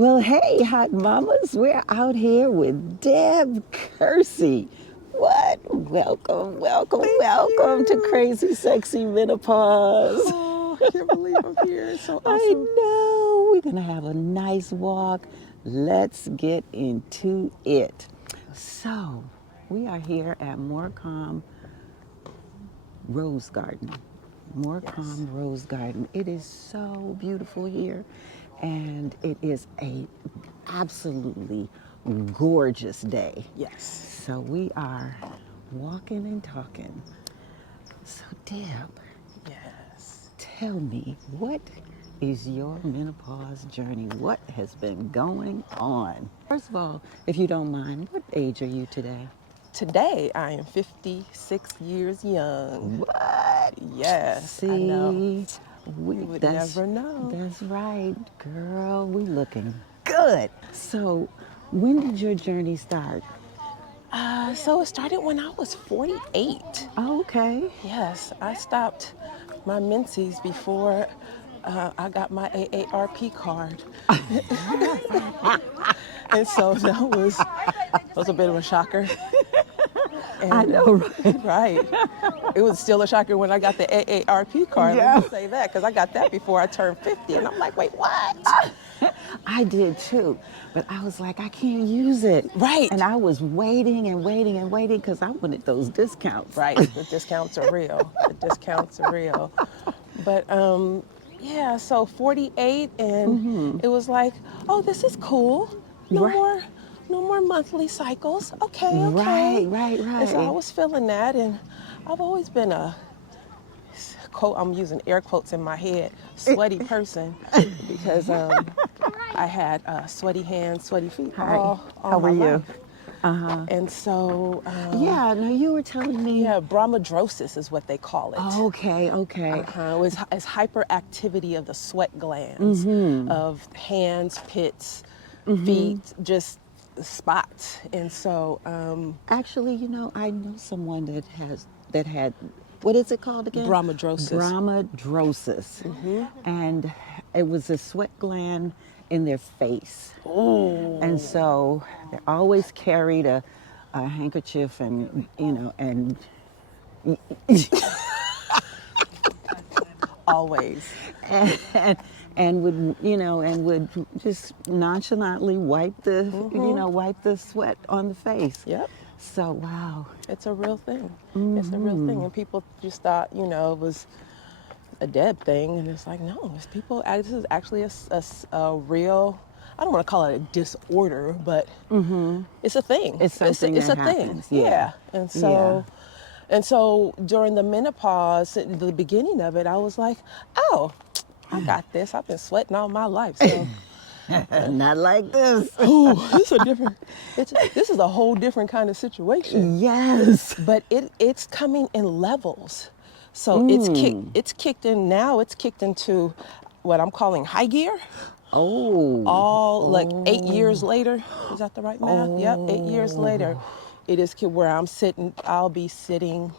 Well, hey, hot mamas, we're out here with Deb Kersey. What? Welcome to Crazy Sexy Menopause. Oh, I can't believe I'm here. It's so I awesome. know. We're going to have a nice walk. Let's get into it. So, we are here at Morecambe Rose Garden. Morecambe Rose Garden. It is so beautiful here, and it is a absolutely gorgeous day. Yes. So we are walking and talking. So Deb, Yes. tell me, what is your menopause journey? What has been going on? First of all, if you don't mind, what age are you today? Today I am 56 years young. What? Yes, See, I know. We You would that's, never know. That's right, girl. We looking good. So, when did your journey start? So it started when I was 48. Oh, okay. Yes, I stopped my menses before I got my AARP card. And so that was a bit of a shocker. And, I know, right? Right. It was still a shocker when I got the AARP card. Yeah. Let me say that, because I got that before I turned 50. And I'm like, wait, what? I did too, but I was like, I can't use it. Right. And I was waiting because I wanted those discounts. Right. The discounts are real. The discounts are real. But yeah, so 48, and it was like, oh, this is cool. No Right. more monthly cycles. Okay. Right. And so I was feeling that, and I've always been a quote, I'm using air quotes in my head, sweaty person, because I had sweaty hands, sweaty feet all How my are you? life. And so, Yeah, no, you were telling me. yeah, Bromhidrosis is what they call it. Okay. It's hyperactivity of the sweat glands, of hands, pits, feet, just spots. And so, Actually, I know someone that had, what is it called again? Bromhidrosis. Bromhidrosis. And it was a sweat gland in their face. Oh. And so they always carried a handkerchief and Always. and would just nonchalantly wipe the sweat on the face. Yep. So wow. It's a real thing. It's a real thing. And people just thought, it was a Deb thing. And it's like, no, this is actually a real, I don't want to call it a disorder, but it's a thing. It's something it's that a happens. thing. Yeah. And so during the menopause, at the beginning of it, I was like, oh, I got this. I've been sweating all my life. So Not like this. this is a whole different kind of situation. Yes. But it's coming in levels. So it's kicked in now. It's kicked into what I'm calling high gear. Like 8 years later. Is that the right math? Yep, 8 years later. It is where I'm sitting. I'll be sitting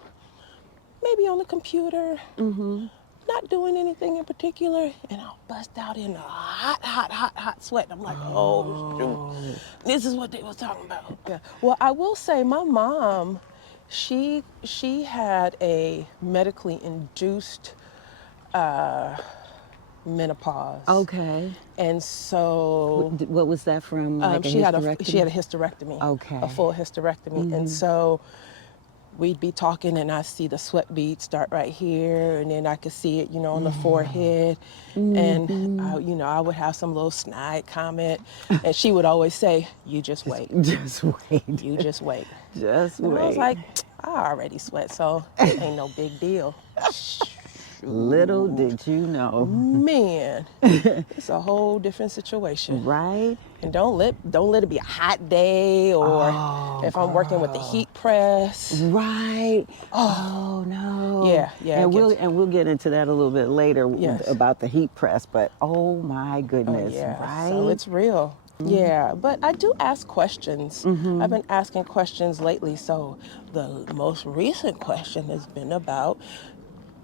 maybe on the computer, not doing anything in particular, and I'll bust out in a hot sweat. I'm like, oh, shoot. This is what they was talking about. Yeah. Well, I will say my mom, she had a medically induced menopause. Okay. And so What was that from? Like she had a hysterectomy? hysterectomy. Okay. A full hysterectomy. And so we'd be talking, and I see the sweat beads start right here, and then I could see it, on the forehead. And I would have some little snide comment, and she would always say, "You just wait. Just wait. You just wait." Just And wait. I was like, I already sweat, so it ain't no big deal. Little did you know. Man, it's a whole different situation. Right? And don't let it be a hot day, or if I'm working with the heat press. Right. Oh no. Yeah. And we'll get into that a little bit later. Yes. About the heat press, but oh my goodness. Yeah. Right? So it's real. Yeah, but I do ask questions. I've been asking questions lately. So the most recent question has been about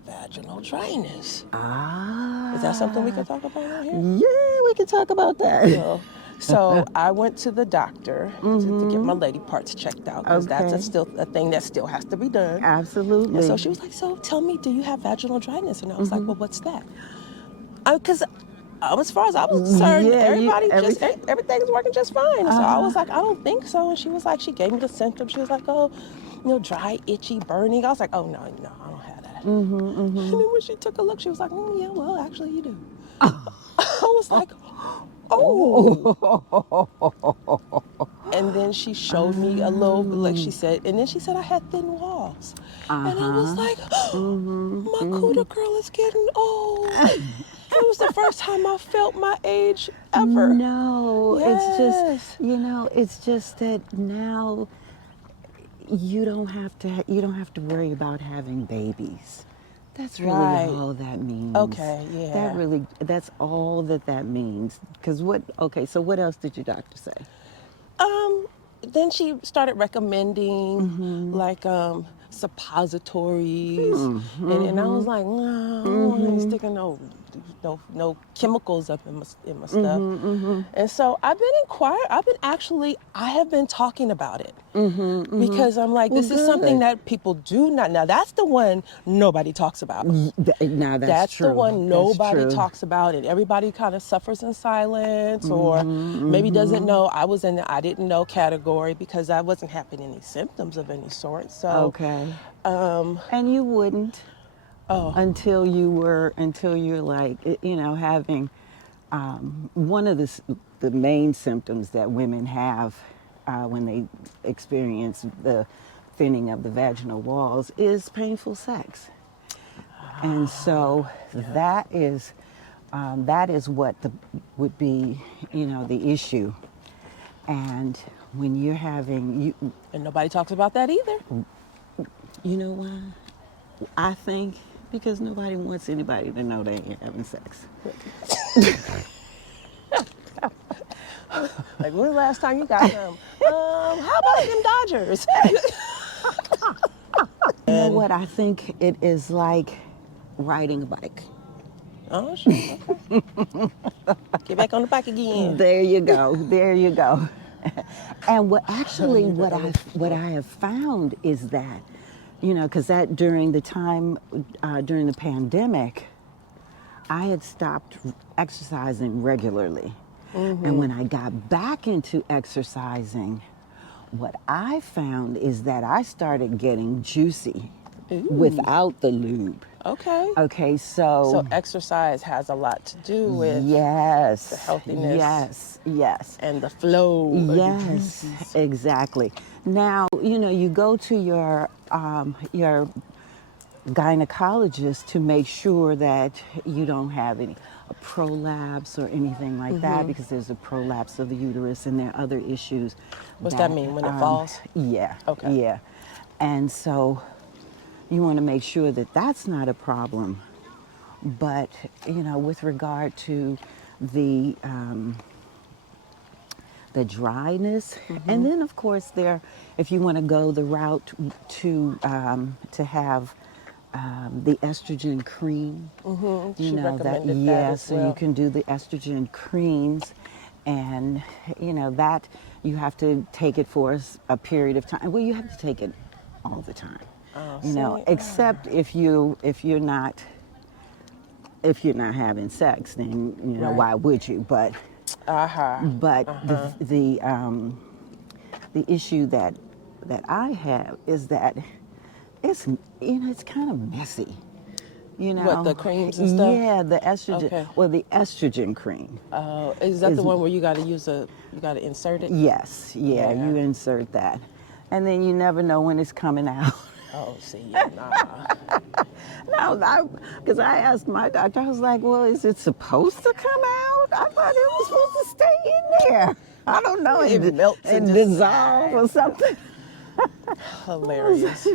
vaginal dryness. Is that something we can talk about on here? Yeah, we can talk about that. So So I went to the doctor to get my lady parts checked out because that's Okay. still a thing that still has to be done. And so Absolutely. she was like, so tell me, do you have vaginal dryness? And I was like, well, what's that? Because as far as I was concerned, Yeah, everything. everything's working just fine. And so I was like, I don't think so. And she was like, she gave me the symptoms. She was like, oh, dry, itchy, burning. I was like, oh, no, I don't have that. And then when she took a look, she was like, yeah, well, actually, you do. I was like, oh. And then she showed me a little, like she said, and then she said I had thin walls. And I was like, my cooter girl is getting old. It was the first time I felt my age ever. No, Yes. it's just that now you don't have to worry about having babies. That's really Right. all that means. Okay, yeah. That's all that means. Because so what else did your doctor say? Then she started recommending like suppositories, and I was like, no, I don't want any sticking no chemicals up in my stuff. And so I have been talking about it because I'm like, Well, this is something good. that people do not. Now that's the one nobody talks about. Now that's That's the true. one That's nobody true. talks about, and everybody kind of suffers in silence, or maybe doesn't know. I was in the I didn't know category because I wasn't having any symptoms of any sort. So, Okay. And you wouldn't oh, until you're like, having one of the main symptoms that women have when they experience the thinning of the vaginal walls is painful sex. And so that is what would be, the issue. And when you're having, and nobody talks about that either. you know why? I think because nobody wants anybody to know they ain't having sex. Like, when was the last time you got some? How about them Dodgers? You know what? I think it is like riding a bike. Oh, sure. Okay. Get back on the bike again. There you go. There you go. And what I have found is that, because that during the time during the pandemic, I had stopped exercising regularly, and when I got back into exercising, what I found is that I started getting juicy Ooh. without the lube. Okay. Okay, So exercise has a lot to do with yes, the healthiness. yes, And the flow of the yes, juices. exactly. Now you go to your gynecologist to make sure that you don't have any prolapse or anything like that, because there's a prolapse of the uterus and there are other issues. What's that mean, when it falls? Yeah. Okay. Yeah. And so you want to make sure that that's not a problem. But, with regard to the dryness, and then of course if you want to go the route to have the estrogen cream, She recommended that as so well. you can do the estrogen creams, and that you have to take it for a period of time. Well, you have to take it all the time, Oh, except if you're not having sex, then Right. why would you? But the issue that I have is that it's kind of messy. What, the creams and stuff? Yeah, the estrogen. Okay. Well, the estrogen cream. Is that the one where you got to insert it? Yes, yeah, Yeah. you insert that, and then you never know when it's coming out. Oh, see, yeah, nah. No, because I asked my doctor, I was like, well, is it supposed to come out? I thought it was supposed to stay in there. I don't know, It melts and and dissolve or something. Hilarious.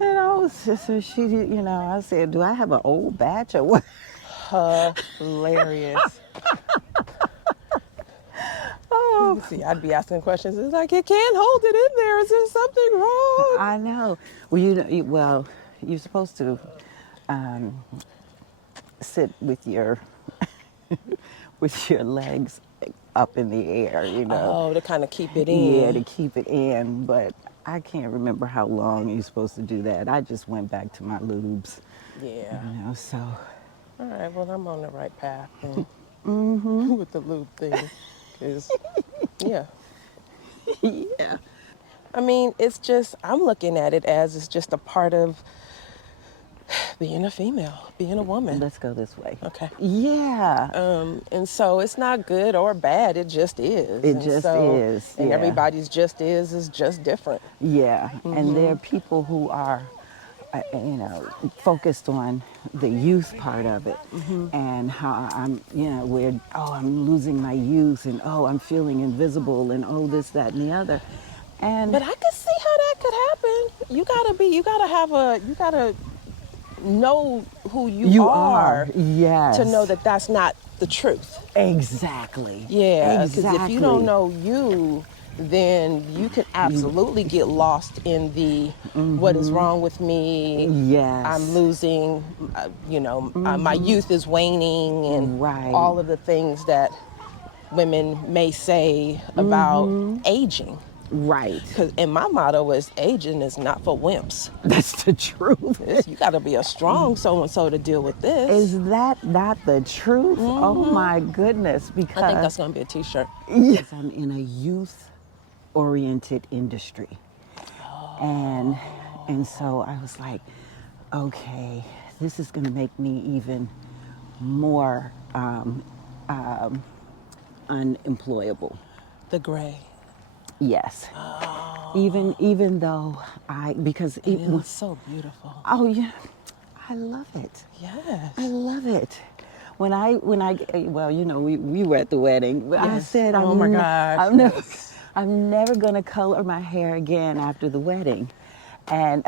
And I was just, so she, I said, do I have an old batch or what? Hilarious. Oh, See, I'd be asking questions. It's like, it can't hold it in there. Is there something wrong? I know. Well, you're supposed to sit with your with your legs up in the air, Oh, to kind of keep it Yeah, to in. keep it in. But I can't remember how long you're supposed to do that. I just went back to my lubes, Yeah. so. All right, well, I'm on the right path then Mm-hmm. with the lube thing. Because, yeah. Yeah. I mean, it's just, I'm looking at it as it's just a part of being a female, being a woman. Let's go this way. Okay. Yeah. And so it's not good or bad, it just is. It And just so, is. and Yeah. everybody's just is just different. Yeah. And there are people who are, focused on the youth part of it, and how I'm, where, I'm losing my youth, and I'm feeling invisible, and this, that, and the other. And But I could see how that could happen. You gotta know who you you are, are to know yes. that that's not the truth. Exactly. Yeah, because if you don't Exactly. know you, then you can You, absolutely get lost in the what is wrong with me. I'm yes. losing, my youth is waning, and Right. all of the things that women may say about aging. Right. And my motto is aging is not for wimps. That's the truth. You got to be a strong so and so to deal with this. Is that not the truth? Oh my goodness. I think Because that's going to be a T-shirt. yes, I'm in a youth oriented industry. And so I was like, okay, this is going to make me even more unemployable. The gray. Yes. Even though because And it was so beautiful. oh yeah, I love it. Yes. I love it. When I well, we were at the wedding. I Yes. said, Oh my gosh, yes. I'm never gonna color my hair again after the wedding, and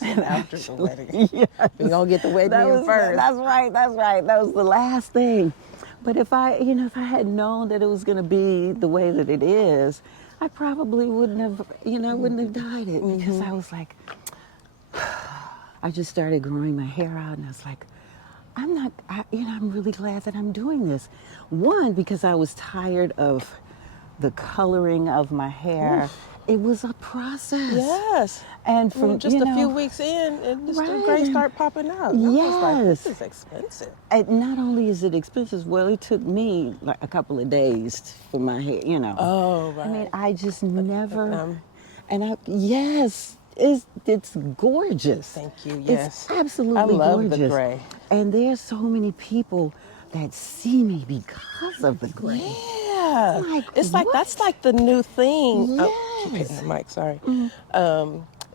After the wedding. yes, We're going to get the wedding in first. that's right. That was the last thing. But if I had known that it was gonna be the way that it is, I probably wouldn't have dyed it, because I was like, I just started growing my hair out, and I was like, I'm really glad that I'm doing this. One, because I was tired of the coloring of my hair. Oof. It was a process. Yes. And from just a few weeks in, and just the gray start popping out. And I was like, this is expensive. And not only is it expensive, well, it took me like a couple of days for my hair, Oh, right. I mean, I just never, yes, it's gorgeous. Thank you, yes. It's absolutely I love gorgeous. the gray. And there's so many people that see me because of the gray. Yeah. It's like, that's like the new thing. Yes. Keep hitting the mic, sorry.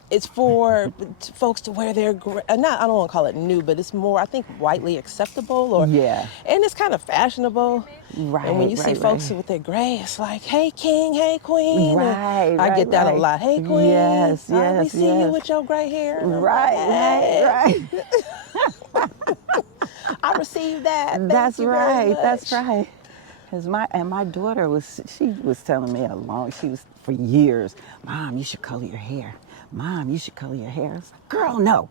It's for folks to wear their gray. I don't want to call it new, but it's more, I think, widely acceptable. Yeah. And it's kind of fashionable. Right. And when you see folks with their gray, it's like, hey, king, hey, queen. Right. I get that a lot. Hey, queen. Yes. We see you with your gray hair. And I'm Right. I received that. Thank That's you very right. much. That's right. Because my daughter was telling me for years, Mom, you should color your hair. Mom, you should color your hair. I was like, girl, no.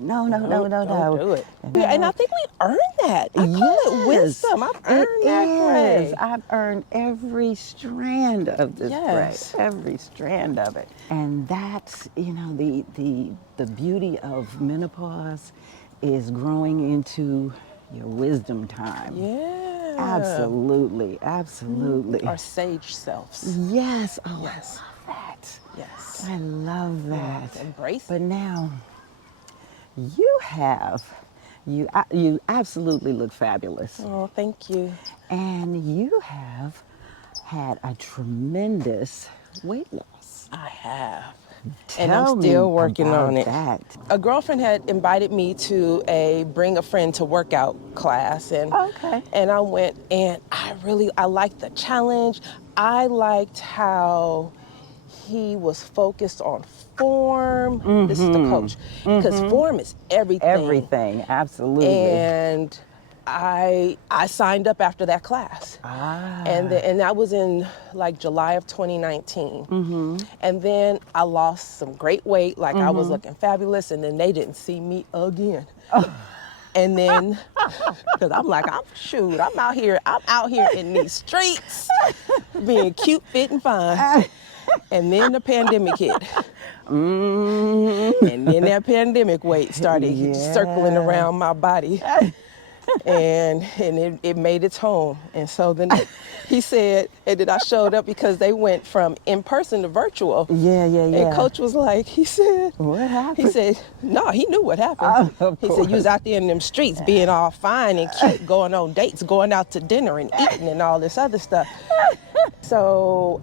No. Don't do it. And I think we earned that. I call it wisdom. I've earned that gray. I've earned every strand of this gray, every strand of it. And that's, the beauty of menopause is growing into your wisdom time. Yeah. Absolutely. Our sage selves. Yes. Oh, Yes. I love that. Yes. I love that. Yes. Embrace But it. now, you absolutely look fabulous. Oh, thank you. And you have had a tremendous weight loss. I have. Tell and I'm me still working about on it. that. A girlfriend had invited me to bring a friend to workout class, and Okay. and I went, and I liked the challenge. I liked how he was focused on form. This is the coach, because form is everything. Everything, absolutely. And I signed up after that class. And that was in like July of 2019. And then I lost some great weight, like I was looking fabulous, and then they didn't see me again. And then, because I'm like, I'm out here in these streets being cute, fit, and fine. And then the pandemic hit. And then that pandemic weight started circling around my body. And it made its home. And so then he said, and then I showed up because they went from in person to virtual. Yeah. And Coach was like, he said, What happened? He said, no, he knew what happened. Of he course. said, you was out there in them streets being all fine and cute, going on dates, going out to dinner and eating and all this other stuff. So,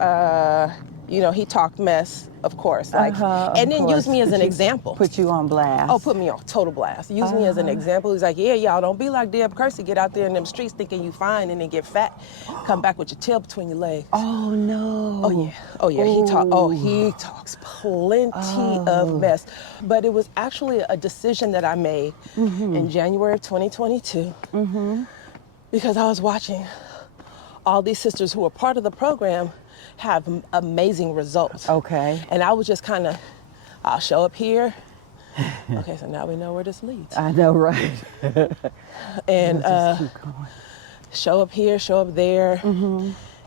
he talked mess, of course, and then used me as an example. Put you on blast. Oh, put me on total blast. Use me as an example. He's like, yeah, y'all don't be like Deb Kersey. Get out there in them streets thinking you fine and then get fat. Come back with your tail between your legs. Oh no. Oh yeah. He talks plenty of mess. But it was actually a decision that I made in January of 2022 because I was watching all these sisters who were part of the program have amazing results. Okay. And I was just kind of, I'll show up here. Okay, so now we know where this leads. I know, right? And just keep going. show up here, show up there.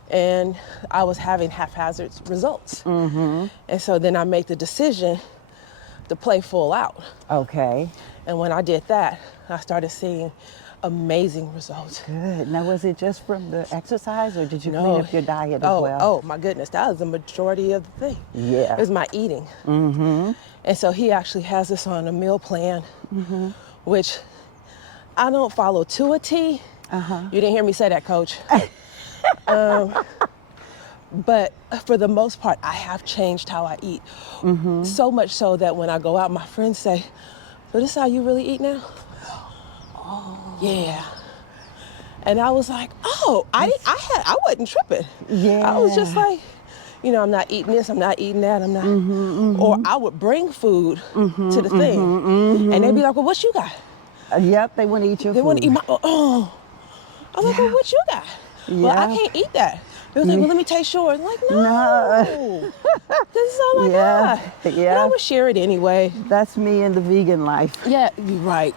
And I was having haphazard results. And so then I made the decision to play full out. Okay. And when I did that, I started seeing amazing results. Good. Now, was it just from the exercise, or did you clean up your diet as well? Oh, my goodness. That was the majority of the thing. Yeah. It was my eating. And so he actually has this on a meal plan, which I don't follow to a T. You didn't hear me say that, Coach. But for the most part, I have changed how I eat. So much so that when I go out, my friends say, so this is how you really eat now? Yeah. And I was like, I wasn't tripping. Yeah. I was just like, I'm not eating this, I'm not eating that, I'm not. Or I would bring food to the thing. And they'd be like, well, what you got? Yep, they want to eat your food. They want to eat my, I'm like, well, what you got? Well, I can't eat that. They was like, well, let me taste yours. I'm like, no. This is all I got. But I would share it anyway. That's me in the vegan life. Yeah, you're right.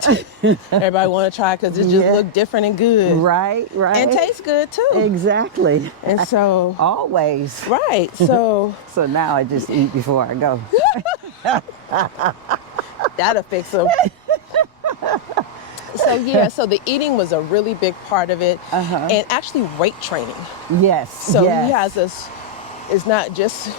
Everybody want to try because it just look different and good. Right. And tastes good too. Exactly. And so. Always. Right, so. So now I just eat before I go. That'll fix them. So the eating was a really big part of it, and actually weight training. Yes. So he has us. It's not just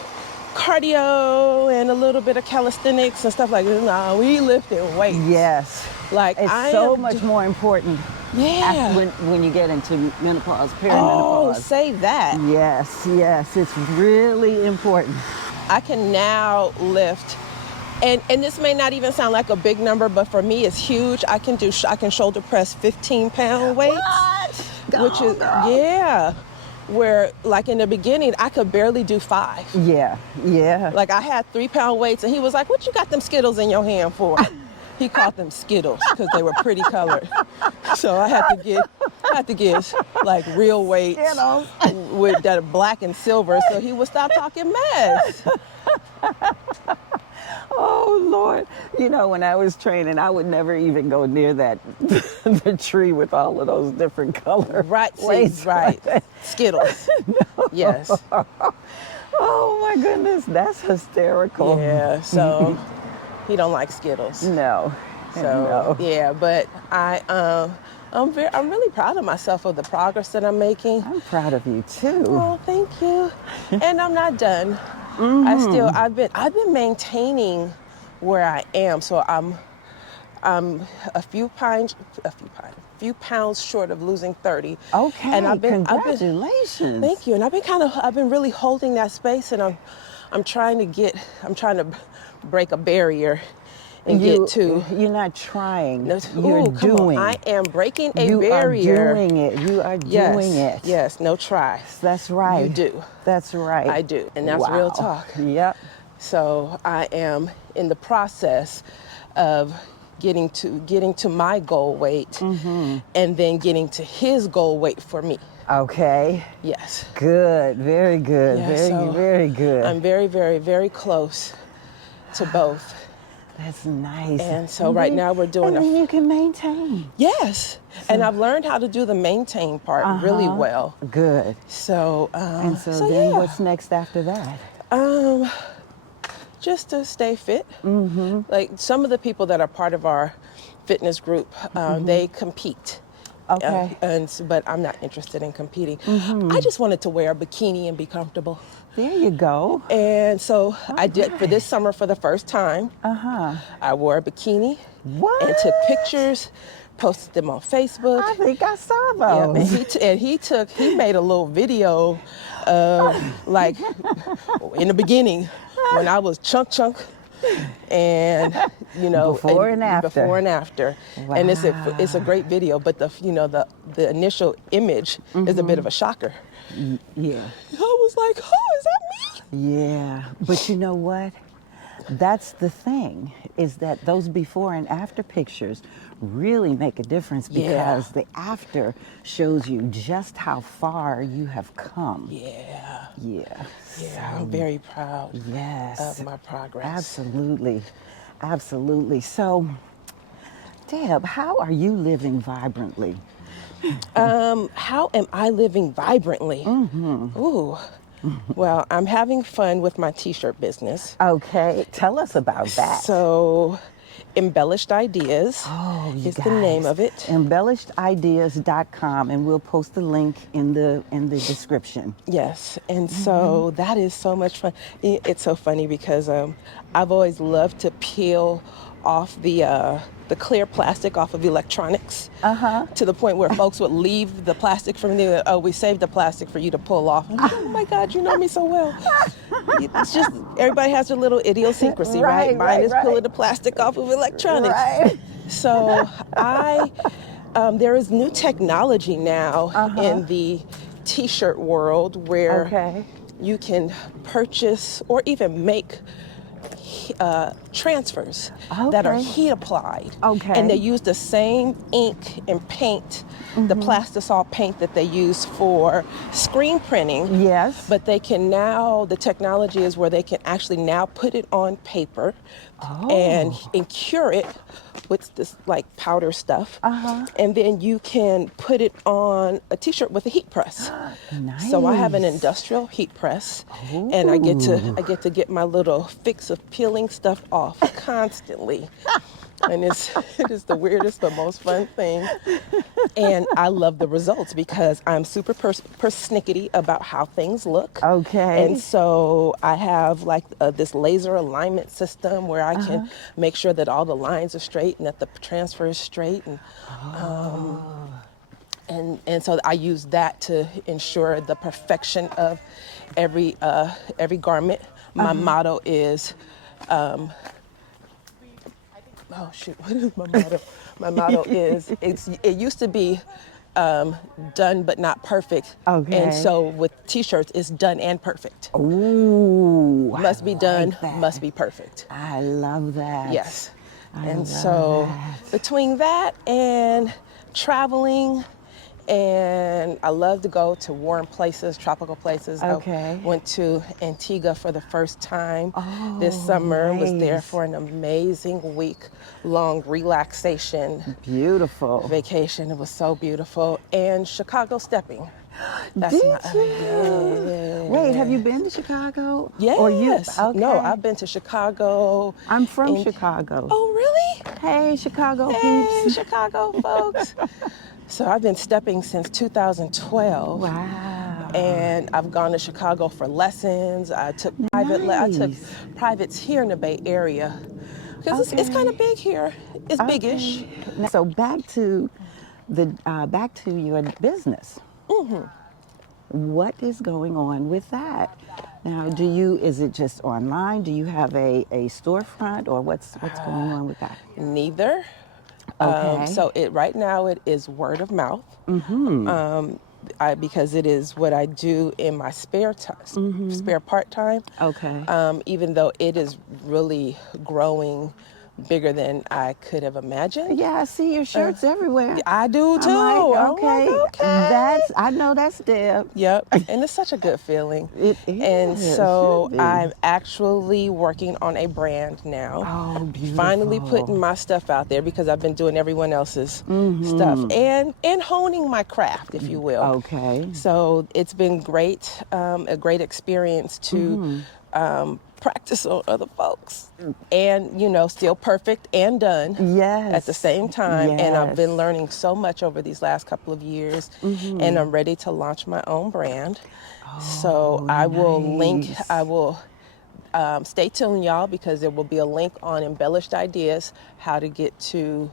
cardio and a little bit of calisthenics and stuff like that. No, we lifting weights. Yes. Like it's so much more important. Yeah. When you get into menopause, perimenopause. Oh, say that. Yes. It's really important. I can now lift. And this may not even sound like a big number, but for me it's huge. I can shoulder press 15-pound weights. What? Where like in the beginning I could barely do 5. Yeah. Like I had 3-pound weights and he was like, what you got them Skittles in your hand for? He called them Skittles because they were pretty colored. So I had to get like real weights with that black and silver so he would stop talking mess. Oh, Lord. When I was training, I would never even go near the tree with all of those different colors. Right, right. Skittles. No. Yes. Oh, my goodness. That's hysterical. Yeah, so he don't like Skittles. No. So, yeah, but I'm really proud of myself for the progress that I'm making. I'm proud of you, too. Oh, thank you. And I'm not done. I've been maintaining where I am, so I'm a few pounds short of losing 30. Okay, and congratulations. Thank you. And I've been really holding that space, and I'm trying to break a barrier and get to. You're not trying. You're doing. I am breaking a barrier. You are doing it. You are doing it. Yes, no tries. That's right. You do. That's right. I do. And that's real talk. Yep. So I am in the process of getting to my goal weight and then getting to his goal weight for me. Okay. Yes. Good. Very good. Yeah, very good. I'm very, very, very close to both. That's nice. And so right now we're doing and then you can maintain. Yes. And I've learned how to do the maintain part really well. Good. So, And so then yeah. what's next after that? Just to stay fit. Like some of the people that are part of our fitness group, they compete. Okay. But I'm not interested in competing. I just wanted to wear a bikini and be comfortable. There you go. And so I did for this summer for the first time. I wore a bikini What? and took pictures, posted them on Facebook. I think I saw Yeah, those. and he made a little video of like in the beginning when I was chunk and Before and after. And it's a great video, but the initial image is a bit of a shocker. Yeah. I was like, oh, is that me? Yeah. But you know what? That's the thing, is that those before and after pictures really make a difference because the after shows you just how far you have come. Yeah. Yeah. Yeah, I'm very proud Yes. of my progress. Absolutely. Absolutely. So, Deb, how are you living vibrantly? How am I living vibrantly? Ooh. Well, I'm having fun with my t-shirt business. Okay, tell us about that. So, Embellished Ideas is the name of it. Embellishedideas.com, and we'll post the link in the description. Yes, and so that is so much fun. It's so funny because I've always loved to peel off the clear plastic off of electronics to the point where folks would leave the plastic from there. Oh, we saved the plastic for you to pull off. I'm like, oh my God, you know me so well. It's just everybody has their little idiosyncrasy, right? Mine is pulling the plastic off of electronics. Right. So there is new technology now in the t-shirt world where you can purchase or even make transfers that are heat applied. And they use the same ink and paint, the plastisol paint that they use for screen printing. Yes. But they can now, the technology is where they can actually now put it on paper and cure it with this like powder stuff. And then you can put it on a t-shirt with a heat press. Nice. So I have an industrial heat press and I get to get my little fix of peeling stuff off constantly. And it is the weirdest but most fun thing. And I love the results because I'm super persnickety about how things look. Okay. And so I have like this laser alignment system where I can make sure that all the lines are straight and that the transfer is straight. And so I use that to ensure the perfection of every garment. My motto is, oh shoot, what is my motto? My motto is, it used to be done but not perfect. And so with t-shirts, it's done and perfect. Ooh. Must be done, must be perfect. I love that. Yes. And so between that and traveling, and I love to go to warm places, tropical places. I went to Antigua for the first time this summer. Was there for an amazing week-long relaxation. Beautiful. Vacation. It was so beautiful. And Chicago stepping. That's Wait, have you been to Chicago? Yes. No, I've been to Chicago. I'm from Chicago. Oh, really? Hey, Chicago peeps. Hey, Chicago folks. So I've been stepping since 2012. Wow. And I've gone to Chicago for lessons. I took privates here in the Bay Area. Because it's kind of big here. It's biggish. So back to your business. What is going on with that? Now, is it just online? Do you have a storefront, or what's going on with that? Neither. So right now it is word of mouth. Because it is what I do in my spare part time. Okay. Even though it is really growing bigger than I could have imagined. Yeah, I see your shirts everywhere. I do too. I'm like, I'm okay, like, okay. I know that's Deb. Yep, and it's such a good feeling. It And is, so should be. I'm actually working on a brand now. Oh, beautiful. Finally putting my stuff out there because I've been doing everyone else's stuff and honing my craft, if you will. Okay. So it's been great, a great experience to practice on other folks and, still perfect and done Yes. at the same time. And I've been Yes. learning so much over these last couple of years and I'm ready to launch my own brand. So I will link, nice. I will stay tuned, y'all, because there will be a link on Embellished Ideas, how to get to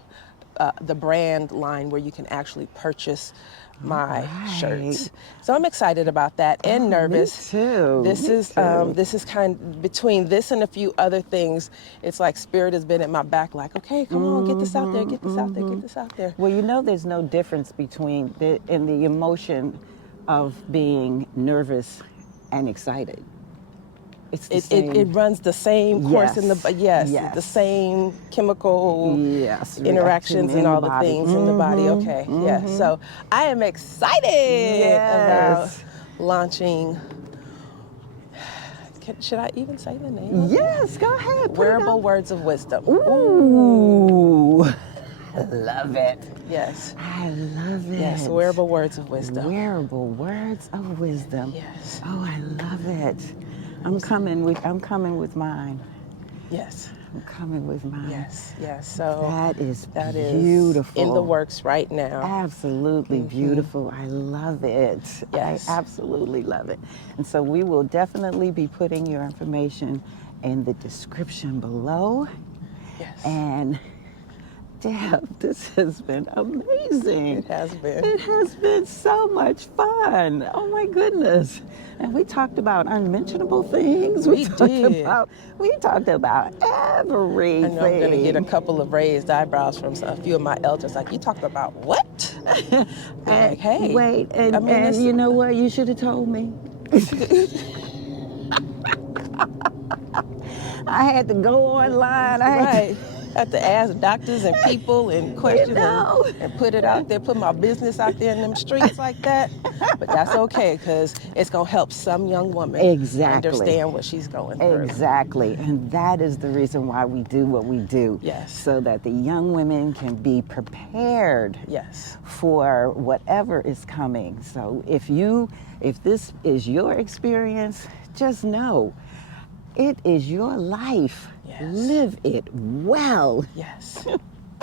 the brand line where you can actually purchase my shirts. So I'm excited about that and nervous. Me too. This is kind of, between this and a few other things, it's like Spirit has been at my back like, okay, come on, get this out there, get this out there, get this out there. Well, there's no difference between the emotion of being nervous and excited. It's the same. It runs the same course in the Yes. the same chemical interactions reaction and in all the the body. things in the body. Okay, yeah. So I am excited about launching. Should I even say the name? Yes, go ahead. Wearable Words of Wisdom. Ooh, I love it. Yes. I love it. Yes, Wearable Words of Wisdom. Wearable Words of Wisdom. Yes. Oh, I love it. I'm coming with mine. Yes. I'm coming with mine. Yes. Yes. So that is is beautiful. in the works right now. Absolutely beautiful. I love it. Yes. I absolutely love it. And so we will definitely be putting your information in the description below. Yes. And Deb, this has been amazing. It has been. It has been so much fun. Oh my goodness. And we talked about unmentionable things. We talked about everything. I know I'm going to get a couple of raised eyebrows from a few of my elders. Like, you talked about what? Like, hey. Wait, and you know what? You should have told me. I had to go online. I had to ask doctors and people and questions and put it out there, put my business out there in them streets like that. But that's okay, because it's going to help some young woman understand what she's going through. Exactly. And that is the reason why we do what we do. Yes. So that the young women can be prepared for whatever is coming. So if this is your experience, just know it is your life. Yes. Live it well. Yes.